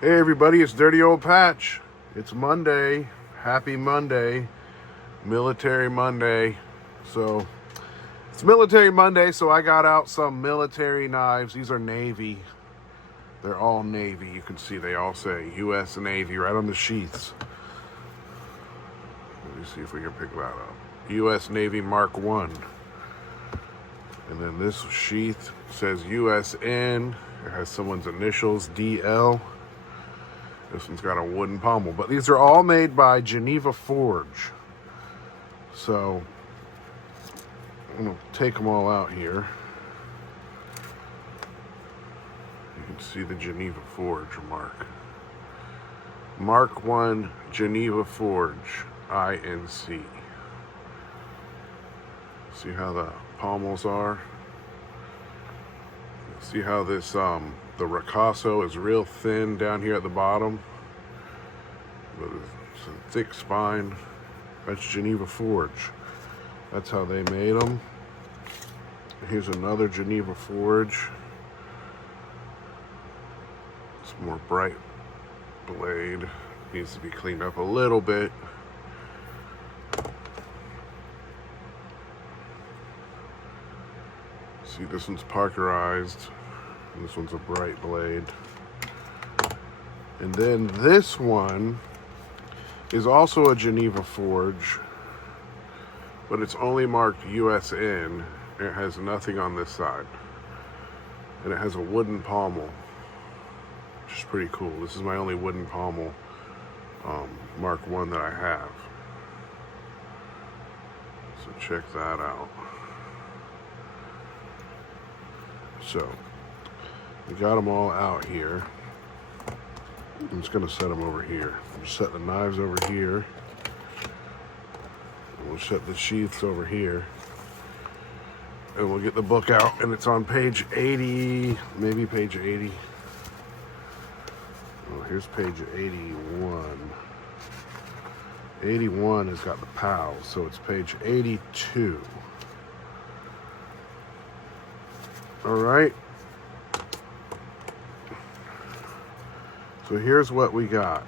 Hey everybody, it's Dirty Old Patch. It's Monday. Happy Monday. Military Monday. So, it's Military Monday, so I got out some military knives. These are Navy. They're all Navy. You can see they all say US Navy right on the sheaths. Let me see if we can pick that up. US Navy Mark I. And then this sheath says USN. It has someone's initials, DL. This one's got a wooden pommel. But these are all made by Geneva Forge. So, I'm going to take them all out here. You can see the Geneva Forge mark. Mark I Geneva Forge, INC. See how the pommels are? See how this, the ricasso is real thin down here at the bottom? But it's a thick spine. That's Geneva Forge. That's how they made them. Here's another Geneva Forge. It's more bright blade. Needs to be cleaned up a little bit. See, this one's parkerized. And this one's a bright blade. And then this one is also a Geneva Forge, but it's only marked USN. It has nothing on this side. And it has a wooden pommel, which is pretty cool. This is my only wooden pommel Mark I that I have. So check that out. So, we got them all out here. I'm just going to set them over here. We'll set the knives over here. We'll set the sheaths over here. And we'll get the book out. And it's on page 80, maybe page 80. Oh, here's page 81. 81 has got the POWs, so it's page 82. All right. So here's what we got.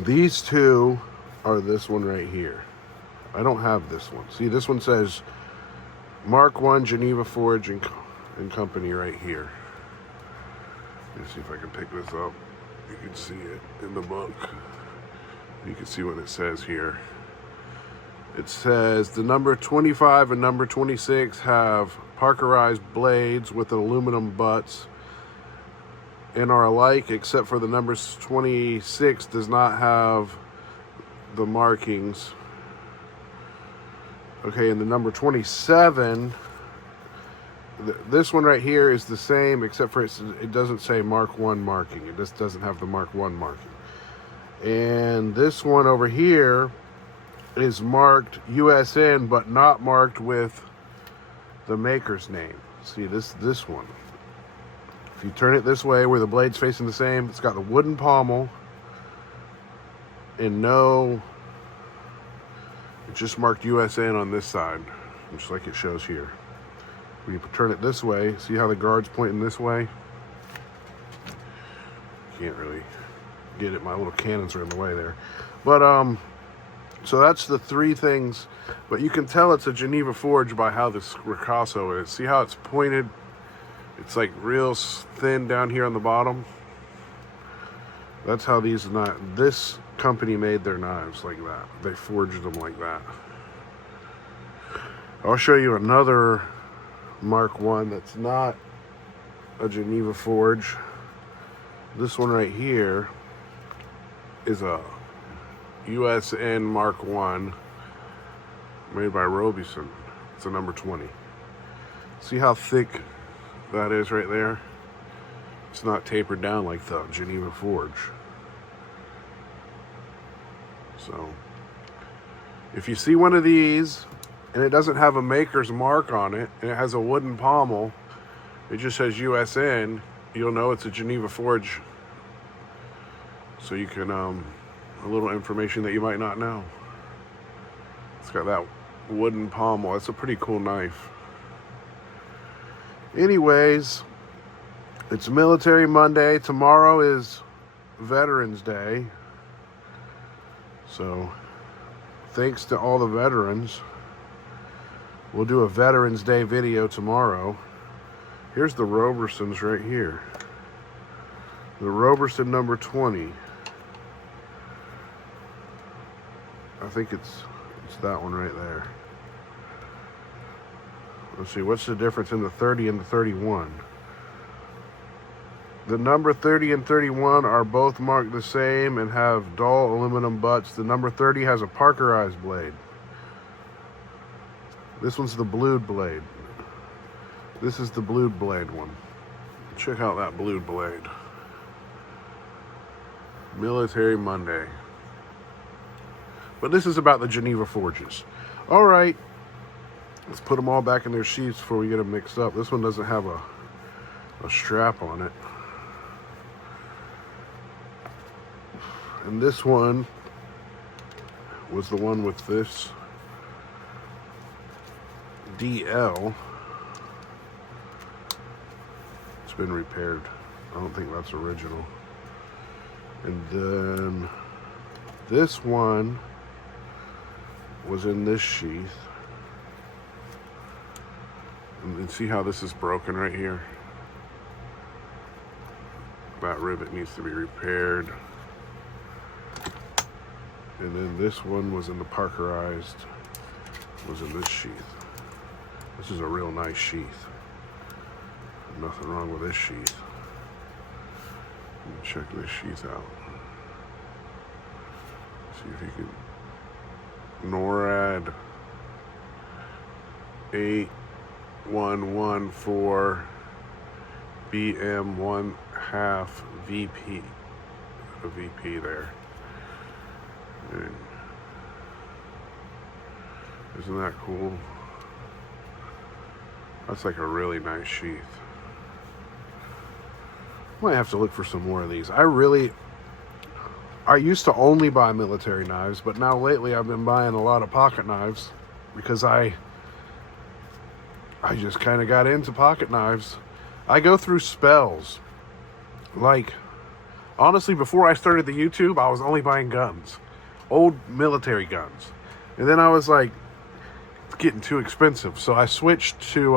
These two are this one right here. I don't have this one. See, this one says Mark I Geneva Forge and Company right here. Let me see if I can pick this up. You can see it in the book. You can see what it says here. It says the number 25 and number 26 have parkerized blades with aluminum butts and are alike, except for the number 26 does not have the markings. Okay, and the number 27, this one right here is the same, except for it doesn't say Mark I marking. It just doesn't have the Mark I marking. And this one over here is marked USN, but not marked with the maker's name. See, this one. If you turn it this way, where the blade's facing the same, it's got the wooden pommel, and it's just marked USN on this side, just like it shows here. When you turn it this way, see how the guard's pointing this way? Can't really get it. My little cannons are in the way there. But, so that's the three things, but you can tell it's a Geneva Forge by how this ricasso is. See how it's pointed? It's like real thin down here on the bottom. That's how this company made their knives like that. They forged them like that. I'll show you another Mark I that's not a Geneva Forge. This one right here is a USN Mark I made by Robison. It's a number 20. See how thick that is right there? It's not tapered down like the Geneva Forge. So, if you see one of these and it doesn't have a maker's mark on it and it has a wooden pommel, it just says USN, you'll know it's a Geneva Forge. So you can, a little information that you might not know. It's got that wooden pommel. That's a pretty cool knife. Anyways, It's Military Monday. Tomorrow is Veterans Day. So, thanks to all the veterans. We'll do a Veterans Day video tomorrow. Here's the Robersons right here. The Roberson number 20. I think it's that one right there. Let's see, what's the difference in the 30 and the 31? The number 30 and 31 are both marked the same and have dull aluminum butts. The number 30 has a Parkerized blade. This one's the blued blade. This is the blued blade one. Check out that blued blade. Military Monday. But this is about the Geneva forges. All right. Let's put them all back in their sheaths before we get them mixed up. This one doesn't have a strap on it. And this one was the one with this DL. It's been repaired. I don't think that's original. And then this one was in this sheath. And see how this is broken right here? That rivet needs to be repaired. And then this one was in the Parkerized, was in this sheath. This is a real nice sheath. Nothing wrong with this sheath. Check this sheath out. See if you can. NORAD 8114 BM1/2 VP. A VP there. And isn't that cool? That's like a really nice sheath. Might have to look for some more of these. I used to only buy military knives, but now lately I've been buying a lot of pocket knives because I just kind of got into pocket knives. I go through spells. Like, honestly, before I started the YouTube, I was only buying guns. Old military guns. And then I was like, it's getting too expensive. So I switched to,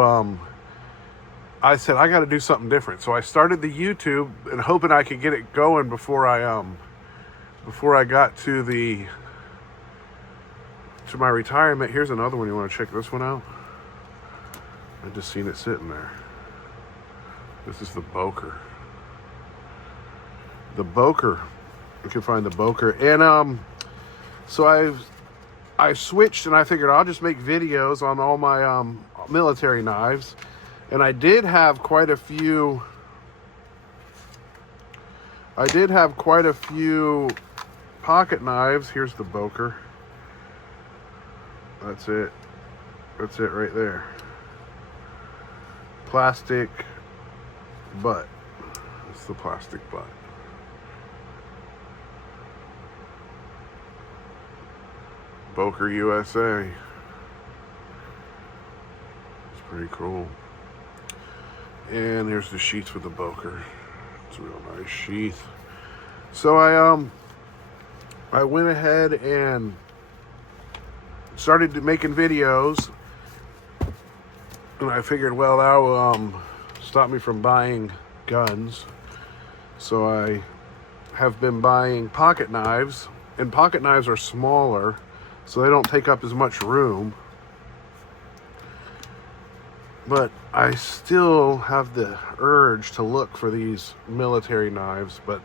I said, I got to do something different. So I started the YouTube and hoping I could get it going before I got to my retirement. Here's another one. You want to check this one out? I just seen it sitting there. This is the Boker. The Boker. You can find the Boker. And so I switched and I figured I'll just make videos on all my military knives. And I did have quite a few pocket knives. Here's the Boker. That's it. That's it right there. Plastic butt. It's the plastic butt. Boker USA. It's pretty cool. And here's the sheath with the Boker. It's a real nice sheath. So I went ahead and started making videos, and I figured, well, that will stop me from buying guns. So I have been buying pocket knives, and pocket knives are smaller, so they don't take up as much room. But I still have the urge to look for these military knives, but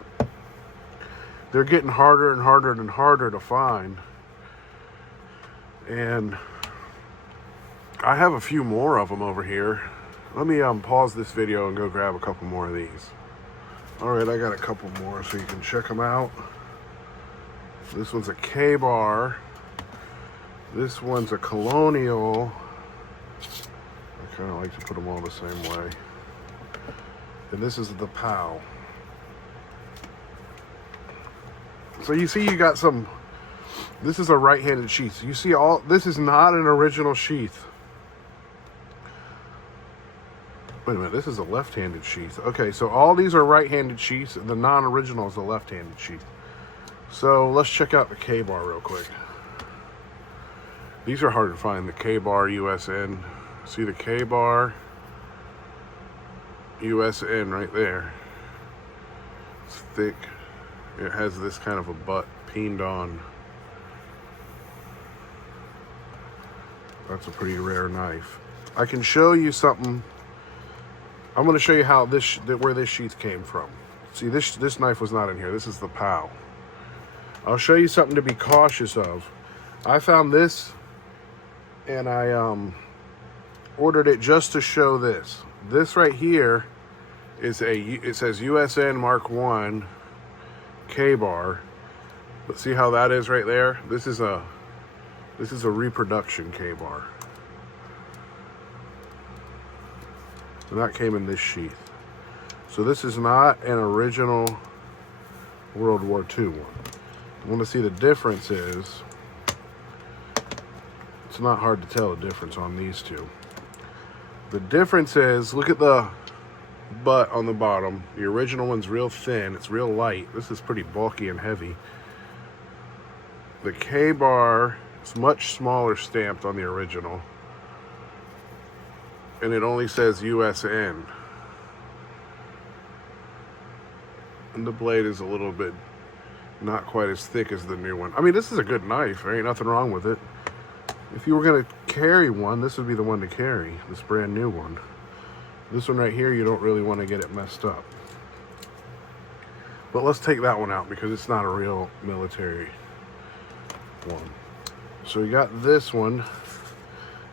they're getting harder and harder and harder to find. And I have a few more of them over here. Let me pause this video and go grab a couple more of these. All right, I got a couple more so you can check them out. This one's a K-bar. This one's a Colonial. I kind of like to put them all the same way. And this is the POW. So you see you got some, this is a right-handed sheath. You see this is not an original sheath. Wait a minute, this is a left-handed sheath. Okay, so all these are right-handed sheaths. The non-original is a left-handed sheath. So let's check out the K-bar real quick. These are hard to find. The K-bar USN. See the K-bar USN right there. It's thick. It has this kind of a butt peened on. That's a pretty rare knife. I can show you something. I'm going to show you how where this sheath came from. See, this knife was not in here. This is the POW. I'll show you something to be cautious of. I found this, and I ordered it just to show this. This right here is it says USN Mark I K-bar. But see how that is right there? This is a reproduction K-bar. And that came in this sheath. So this is not an original World War II one. You want to see the difference is, it's not hard to tell the difference on these two. The difference is, look at the butt on the bottom. The original one's real thin, it's real light. This is pretty bulky and heavy. The K-bar is much smaller stamped on the original. And it only says USN. And the blade is a little bit not quite as thick as the new one. I mean, this is a good knife. There ain't nothing wrong with it. If you were going to carry one, this would be the one to carry. This brand new one. This one right here, you don't really want to get it messed up. But let's take that one out because it's not a real military one. So we got this one.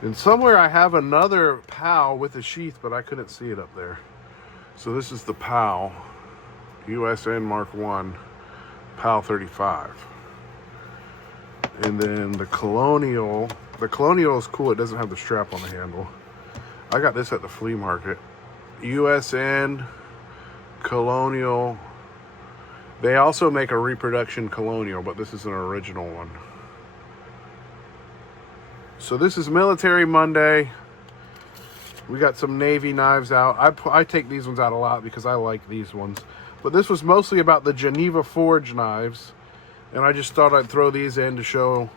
And somewhere I have another POW with a sheath, but I couldn't see it up there. So this is the POW, USN Mark I, POW 35. And then the Colonial is cool. It doesn't have the strap on the handle. I got this at the flea market. USN, Colonial. They also make a reproduction Colonial, but this is an original one. So this is Military Monday. We got some Navy knives out. I take these ones out a lot because I like these ones. But this was mostly about the Geneva Forge knives. And I just thought I'd throw these in to show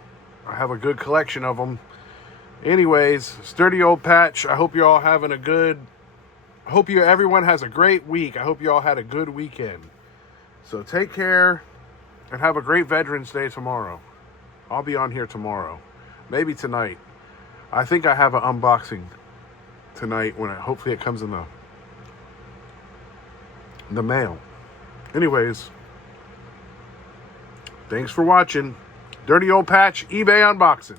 I have a good collection of them. Anyways, Sturdy Old Patch. I hope you're all having a good... I hope everyone has a great week. I hope you all had a good weekend. So take care and have a great Veterans Day tomorrow. I'll be on here tomorrow. Maybe tonight. I think I have an unboxing tonight when hopefully it comes in the mail. Anyways, thanks for watching. Dirty Old Patch eBay unboxing.